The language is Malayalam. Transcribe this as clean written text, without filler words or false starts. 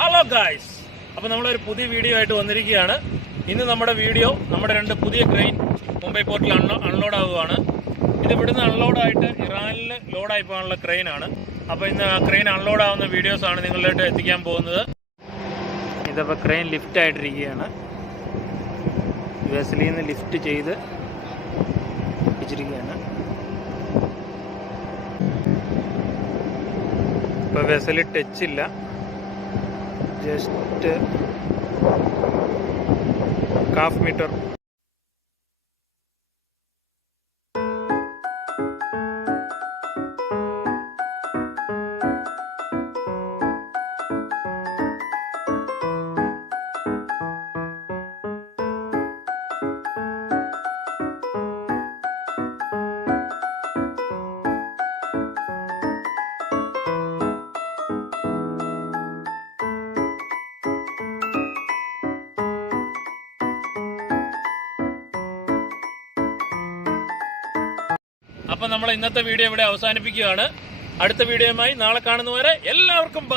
ഹലോ ഗായ്സ്, അപ്പോൾ നമ്മളൊരു പുതിയ വീഡിയോ ആയിട്ട് വന്നിരിക്കുകയാണ്. ഇന്ന് നമ്മുടെ വീഡിയോ നമ്മുടെ 2 പുതിയ ക്രെയിൻ മുംബൈ പോർട്ടിൽ അൺലോഡ് ആവുകയാണ്. ഇത് ഇവിടുന്ന് അൺലോഡായിട്ട് ഇറാനിൽ ലോഡായി പോകാനുള്ള ക്രെയിനാണ്. അപ്പോൾ ഇന്ന് ആ ക്രെയിൻ അൺലോഡ് ആവുന്ന വീഡിയോസാണ് നിങ്ങളിലോട്ട് എത്തിക്കാൻ പോകുന്നത്. ഇതപ്പോൾ ക്രെയിൻ ലിഫ്റ്റ് ആയിട്ടിരിക്കുകയാണ്. വെസലിൽ നിന്ന് ലിഫ്റ്റ് ചെയ്ത് വെച്ചിരിക്കുകയാണ്. ഇപ്പോൾ വെസൽ ടച്ചില്ല, ജസ്റ്റ് 1/2 മീറ്റർ. അപ്പോൾ നമ്മൾ ഇന്നത്തെ വീഡിയോ ഇവിടെ അവസാനിപ്പിക്കുകയാണ്. അടുത്ത വീഡിയോയുമായി നാളെ കാണുന്നവരെ എല്ലാവർക്കും ബൈ.